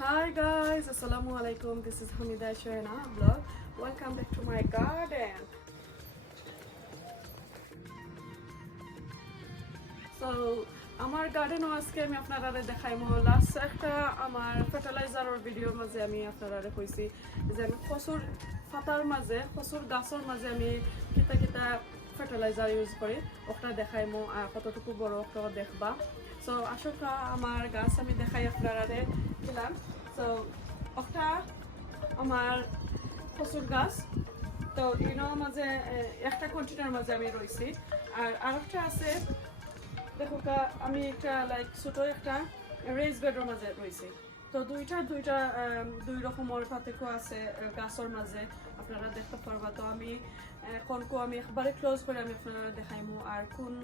Hi guys, Assalamu alaikum. This is Hamida Shaina vlog. Welcome back to my garden. So, আমার গার্ডেনও আজকে আমি আপনারা দেখাইমু last একটা আমার ফার্টিলাইজারের ভিডিওর মাঝে আমি আপনারা কইছি যে আমি কচুর পাতার মাঝে কচুর গাছের মাঝে আমি কিতা কিতা ফার্টিলাইজার ইউজ করি ওটা দেখাইমু আর কতটুকু বড় ওটা দেখবা। সো আসলে আমার গাছ আমি দেখাই আপনারা দিলাম। সো ওটা আমার কচুর গাছ, তো এর মাঝে একটা কন্টেনার মাঝে আমি রয়েছি আর আরেকটা আছে দেখো আমি একটা লাইক ছোট একটা রেজ বেডের মাঝে রয়েছে। তো দুই রকমের পার্থক্য আছে গাছের মাঝে আপনারা দেখতে পারবা। তো আমি আমি একবারে ক্লোজ করে আমি আপনারা দেখাইমু আর কোন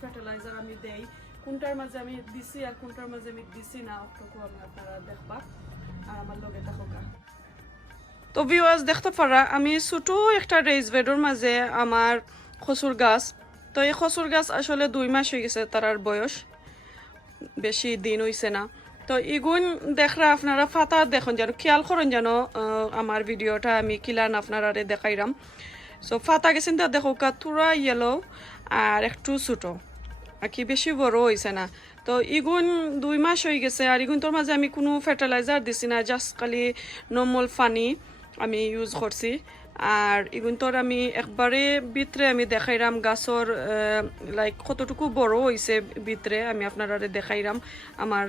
ফার্টিলাইজার আমি দেই, কোনটার মাঝে আমি দিছি আর কোনটার মাঝে আমি দিছি না ওটুকু আমি আপনারা দেখবা আর আমার লগে থাকা। তো ভিউয়ার্স দেখতে পারা আমি ছোট একটা রেজ বেডের মাঝে আমার কচুর গাছ। তো এই কচুর গাছ আসলে 2 মাস হয়ে গেছে, তার বয়স বেশি দিন হইছে না। তো ইগুন দেখরা আপনারা ফাতা দেখুন যেন খেয়াল করেন যেন আমার ভিডিওটা আমি কিলান আপনারা দেখাইলাম। সো ফাতা গেছেন তা দেখো তুরা ইয়েলো আর একটু ছোটো আর কি বেশি বড় হয়েছে না। তো ইগুন 2 মাস হয়ে গেছে আর ইগুন তোর মাঝে আমি কোনো ফার্টিলাইজার দিছি না, জাস্ট খালি নর্মাল পানি আমি ইউজ করছি। আর ইগুন তোর আমি একবারে ভিতরে আমি দেখাইলাম গাছর লাইক কতটুকু বড় হয়েছে ভিতরে আমি আপনারা দেখাইলাম। আমার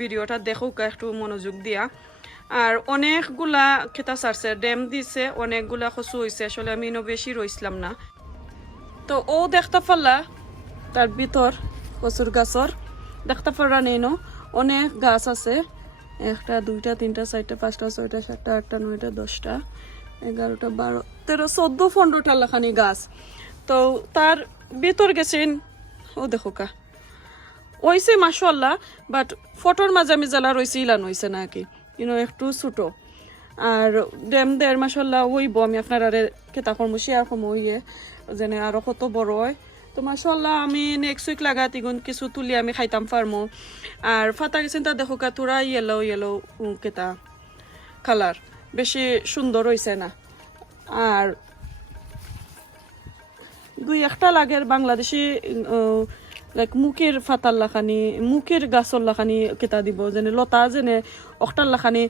ভিডিওটা দেখো একটু মনোযোগ দিয়া। আর অনেকগুলা খেতা সারছে, ড্যাম দিছে, অনেকগুলা কচু হয়েছে, আসলে আমি বেশি রইছিলাম না। তো ও দেখতে পারলা তার ভিতর কচুর গাছর দেখতে পারা নেই অনেক গাছ আছে, 1টা 2টা 3টা 4টা 5টা 6টা 7টা 8টা 9টা 10টা 11টা 12 13 14 15টা লাখানি গাছ। তো তার ভিতর গেছেন ও দেখো ওইছে মাশাআল্লাহ, বাট ফটোর মাঝে আমি জ্বালা রয়েছে ইলান হয়েছে না কি একটু ছোটো। আর ড্যাম দের মাশাআল্লাহ হইব, আমি আপনারা কেতা কর্ম শেয়ার কম হইয়ে যেন আরো কত বড় হয়। তো মাশাআল্লাহ আমি নেক্সট উইক লাগাত ইগুন কিছু তুলি আমি খাইতাম পারমো। আর ফাতা গেছেন তা দেখো তোরা ইয়েলো কেতা কালার বেশি সুন্দর হয়েছে না। আর 2-1টা লাগের বাংলাদেশি লাইক মুখের ফাতার লাখানি মুখের গাছর লাখানি কেতা দিব যেনে লতা যেনে অক্টার লাখানি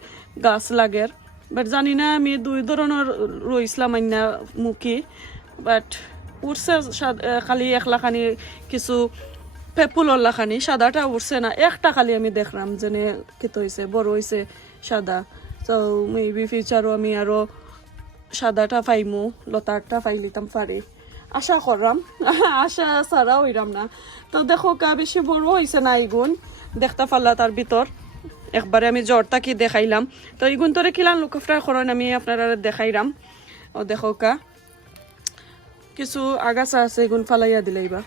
গাছ লাগের, বাট জানি না আমি 2 ধরনের রইসলাম আইনা মুখি, বাট উঠছে খালি 1 লাখানি কিছু পেপুলর লাখানি সাদাটা উঠছে না, একটা খালি আমি দেখলাম যেনে কেত হয়েছে বড় হয়েছে সাদা। তো মেবি ফিউচারও আমি আরো সাদাটা পাইমু লতারটা পাইলিতাম পারি আশা করলাম, আশা ছাড়া হইলাম না। তো দেখো বেশি বড় হয়েছে না ইগুন দেখতে পারলা তার ভিতর একবারে আমি জ্বরটা কি দেখাইলাম। তো ইগুন তোরে কিলান লুকফটা করেন আমি আপনারা দেখাইলাম। ও দেখো কিছু আগাছা আছে এগুন ফালাইয়া দিলেইবা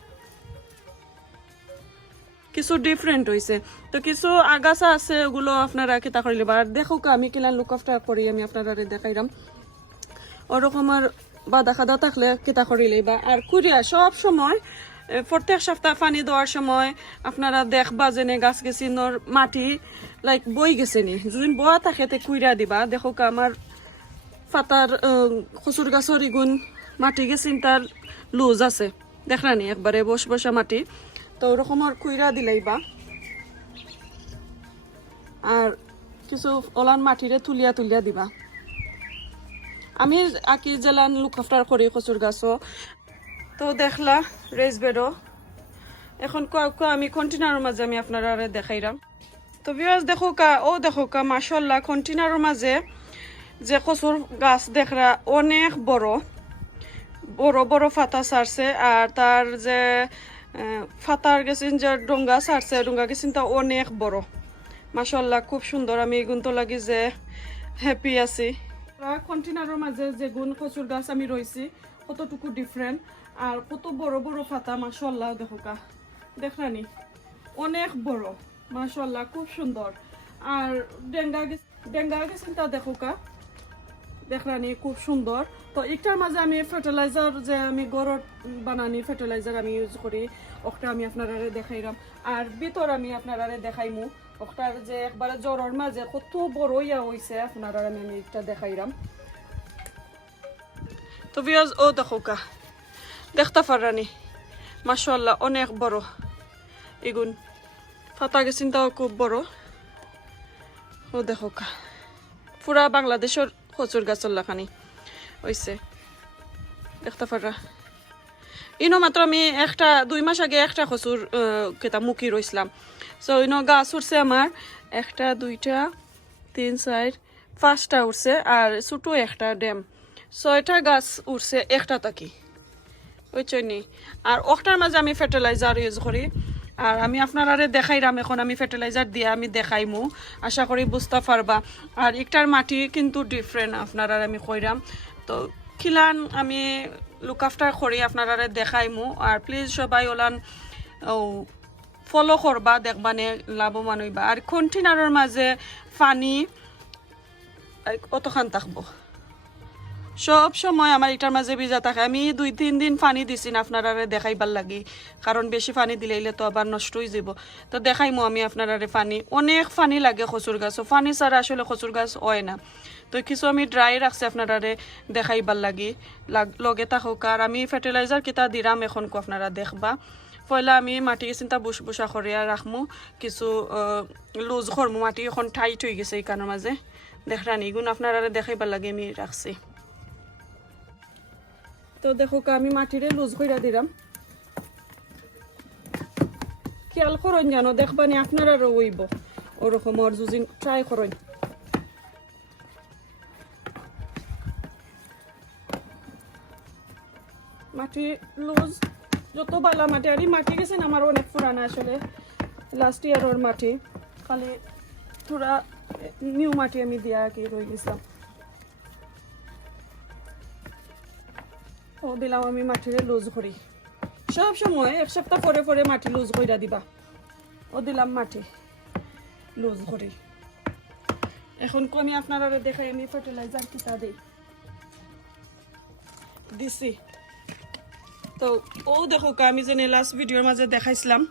কিছু ডিফারেন্ট হয়েছে। তো কিছু আগাছা আছে ওগুলো আপনারা কেতা করিলে আর দেখো আমি কিলান লুকফটা করি আমি আপনারা দেখাইলাম। ওরকম আর বাদা খাদা থাকলে কেতা করিলেই বা আর কুড়িয়া সব সময় প্রত্যেক সপ্তাহ পানি দেওয়ার সময় আপনারা দেখবা যেনে গাছ গেছিনোর মাটি লাইক বই গেছে নি, যদি বয়া থাকে তে কুইরা দিবা। দেখো আমার ফাতার কচুর গাছর ইগুন মাটি গেছিন তার লুজ আছে দেখলানি একবারে বসা মাটি, তো ওরকমের কুইরা দিলেইবা। আর কিছু ওলান মাটিরে তুলিয়া দিবা। আমি আকি জেলান লুকফটার করি কচুর গাছও। তো দেখলা রেজ বেডও এখন আমি কন্টেনারের মাঝে আমি আপনারা দেখাইলাম। তো ভিউয়ার্স দেখো মাশাআল্লাহ কন্টেনারের মাঝে যে কচুর গাছ দেখরা অনেক বড় ফাতা ছাড়ছে আর তার যে ফাতার গেছেন যে ডোঙ্গা ছাড়ছে ডোঙ্গা গেছেন তা অনেক বড় মাশাআল্লাহ খুব সুন্দর। আমি এগুন তো লাগি যে হ্যাপি আছি। কন্টেনারের মাঝে যে গুণ কচুর গাছ আমি রয়েছি কতটুকু ডিফারেন্ট আর কত বড় ফাতা মাশাআল্লাহ দেখো দেখরানি অনেক বড় মাশাআল্লাহ খুব সুন্দর। আর ডেঙ্গা গেছেন তা দেখো দেখরানি খুব সুন্দর। তো একটার মাঝে আমি ফার্টিলাইজার যে আমি গরত বানানি ফার্টিলাইজার আমি ইউজ করি ওটা আমি আপনারা দেখাইলাম আর ভিতর আমি আপনারা দেখাইমু ওটার যে একবারে জ্বরের মাঝে কত বড় ইয়া হয়েছে আপনারা আমি এটা দেখাইলাম। তো বিয়াজ ও দেখো কা দেখতে পারানি মাশাআল্লাহ অনেক বড় এগুন পাতা গেছেন তাও খুব বড়। ও দেখো কা পুরা বাংলাদেশের কচুর গাছর লাখানি হয়েছে দেখতে পারা। ইনো মাত্র আমি 2 মাস আগে একটা কচুর কেতা মুখি রইছিলাম। সো ইনো গাছ উঠছে আমার 1 2 3 4 5টা উঠছে আর ছোটো একটা ড্যাম 6টা গাছ উঠছে একটা তাকি ওইচনি। আর ওটার মাঝে আমি ফার্টিলাইজার ইউজ করি। আর আমি আপনারা দেখাইলাম এখন আমি ফার্টিলাইজার দিয়ে আমি দেখাইমু, আশা করি বুঝতে পারবা। আর একটার মাটি কিন্তু ডিফারেন্ট আপনারা আমি কইরাম। তো খিলান আমি লুক আফটার করি আপনারা দেখাইমু। আর প্লিজ সবাই ওলান ফলো করবা দেখবানে লাভবান হইবা। আর কন্টেনারের মাঝে পানি অতখান থাকবো সব সময় আমার এটার মাঝে ভিজা থাকে। আমি 2-3 দিন পানি দিছি না আপনারা দেখাইবার লাগি, কারণ বেশি পানি দিলে তো আবার নষ্ট হয়ে যাব। তো দেখাইমু আমি আপনারা পানি, অনেক পানি লাগে কচুর গাছ, পানি ছাড়া আসলে কচুর গাছ হয় না। তো কিছু আমি ড্রাই রাখছি আপনারা দেখাইবার লাগি, লগে থাকুক। আর আমি ফার্টিলাইজার কিতা দিলাম এখন আপনারা দেখবা। পয়লা আমি মাটি চিন্তা বুসা করিয়া রাখমু, কিছু লুজ করমু, মাটি এখন টাইট হয়ে গেছে এই কারণের মাঝে দেখরানি গুণ আপনারা দেখাইবার লাগে আমি রাখছি। তো দেখো আমি মাটিরে লুজ কইরা দিলাম, খেয়াল করেন যেন দেখবানি আপনারারও হইব ওরকম আর যদি ট্রাই করেন। মাটি লুজ যত বালা মাটি, আর মাটি গেছেন আমার অনেক পুরানা আসলে লাস্ট ইয়ারের মাটি, খালি থোড়া নিউ মাটি আমি দিয়া কি রয়ে গেছিলাম। ও দিলাম আমি মাটিরে লুজ করি সব সময়, 1 সপ্তাহ পরে পরে মাটি লুজ কইরা দিবা। ও দিলাম মাটি লুজ করি। এখন আমি আপনারা দেখাই আমি ফার্টিলাইজার কিতা দিছি। তো ও দেখো আমি যে লাস্ট ভিডিওর মাঝে দেখাইছিলাম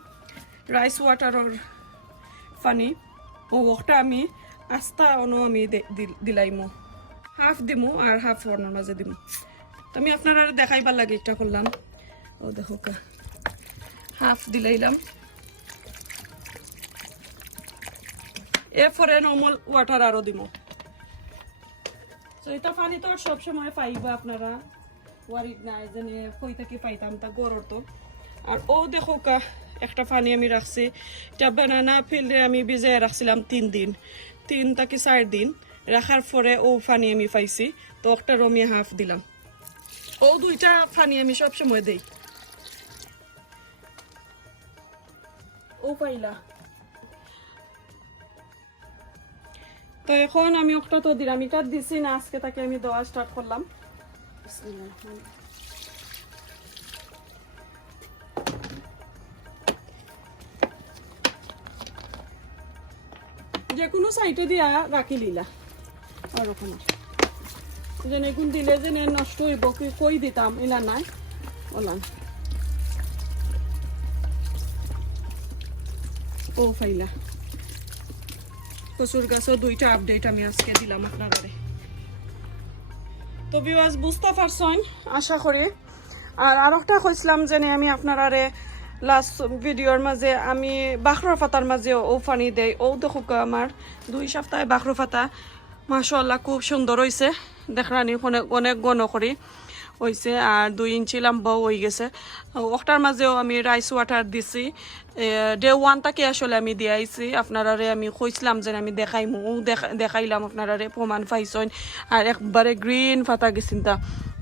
রাইস ওয়াটারের পানি, ও ওটা আমি আস্তা অনো আমি দিলাইমু, হাফ দিমু আর হাফ ওয়ানোর মাঝে দিমু। তো আমি আপনারা দেখাইবার লাগে এটা করলাম। ও দেখো হাফ দিলাইলাম, এরপরে নর্মাল ওয়াটার আরো দিব। তো এটা পানি তো সবসময় পাইবা আপনারা, ওয়ারিড নাই যে কই থেকে পাইতাম তা গরর তো। আর ও দেখো একটা পানি আমি রাখছি, এটা বানানা ফিল্ডে আমি ভিজাই রাখছিলাম 3 দিন, 3 থেকে 4 দিন রাখার পরে ও পানি আমি পাইছি। তো ওটারও আমি হাফ দিলাম। ও 2টা পানি আমি সবসময় দেই। ও পাইলা তো এখন আমি ওটা তো দিলাম, এটা দিছি না আজকে তাকে আমি দেওয়া স্টার্ট করলাম। যে কোনো সাইডে দিয়া রাখি লিলা আর ওখানে যেন এখন দিলে যে নষ্ট হইব কই দিতাম ইলা নাই বললাম। ও ফাইলা কচুর গাছও 2টা আপডেট আমি আজকে দিলাম আপনারা। তো ভিউয়ার্স বুঝতে পারছেন আশা করি। আর একটা কইছিলাম যে আমি আপনারা লাস্ট ভিডিওর মাঝে আমি বাখরো পাতার মাঝে ও পানি দেই। ও দেখো আমার 2 সপ্তাহে বাখরো পাতা মাশাআল্লাহ খুব সুন্দর হয়েছে, দেখরানি অনেক ঘন করি হয়েছে আর 2 ইঞ্চি লম্বাও হয়ে গেছে। ওটার মাঝেও আমি রাইস ওয়াটার দিছি, ডে 1 থেকে আসলে আমি দিয়াইছি আপনারা আমি কইছিলাম যে আমি দেখাইমু, দেখাইলাম আপনারা প্রমাণ পাইছেন। আর একবারে গ্রিন পাতা গেছেন, তা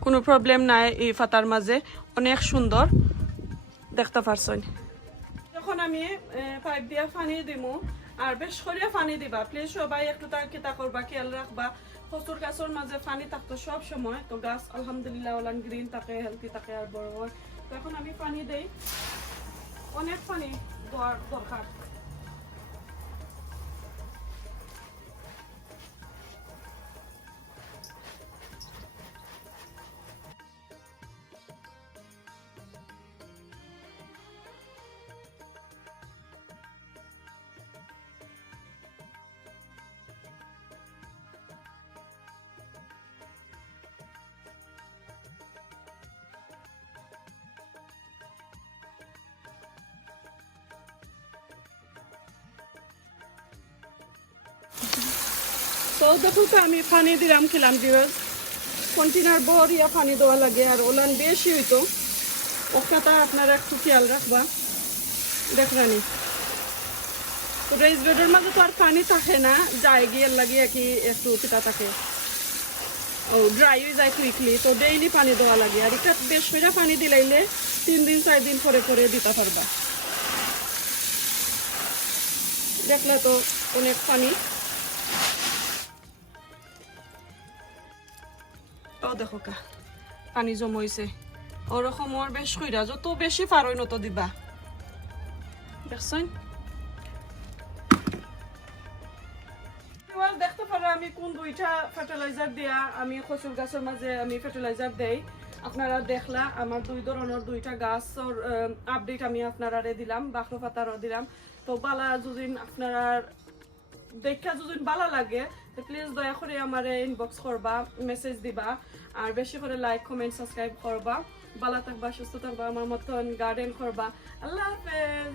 কোনো প্রবলেম নাই এই পাতার মাঝে, অনেক সুন্দর দেখতে পারছেন। যখন আমি পাইপ দিয়া পানি দিমু আর বেশ করে পানি দিবা, প্লিজ সবাই একটু কিতা করবা খেয়াল রাখবা কচুর গাছের মাঝে পানি থাকতো সব সময়। তো গাছ আলহামদুলিল্লাহ ওলান গ্রিন থাকে, হেলদি থাকে আর বড় হয়। তো এখন আমি পানি দেই, অনেক পানি দেওয়ার দরকার। তো দেখো তো আমি পানি দিলাম খেলাম ভিউয়ার্স কন্টেনার বড়িয়া পানি দেওয়া লাগে আর ওলান বেশি হইতো ওটা আপনারা একটু খেয়াল রাখবা দেখরানি তো রাইস ব্রেডের মাঝে তো আর পানি থাকে না যায় গিয়ে লাগিয়ে কি একটু পিঠা থাকে ও ড্রাই হয়ে যায় কুইকলি তো ডেইলি পানি দেওয়া লাগে আর এটা বেশ করে পানি দিলাইলে 3 দিন 4 দিন পরে পরে দিতে পারবা দেখলে তো অনেক পানি ও দেখো কা পানি জমাইছে ওরকম ওর বেশ কইরা যত বেশি পারই নত দিবা দেখছেন দেখতে পারো আমি কোন দুইটা ফার্টিলাইজার দিয়া আমি কচুর গাছের মাঝে আমি ফার্টিলাইজার দেই আপনারা দেখলা আমার দুই ধরনের দুইটা গাছের আপডেট আমি আপনারা দিলাম বাখরো পাতারও দিলাম তো বালা যদি আপনারা দেখা যদি ভালো লাগে তো প্লিজ দয়া করে আমার ইনবক্স করবা মেসেজ দিবা আর বেশি করে লাইক কমেন্ট সাবস্ক্রাইব করবা ভালো থাকবা সুস্থ থাকবা আমার মতন গার্ডেন করবা আল্লাহ হাফেজ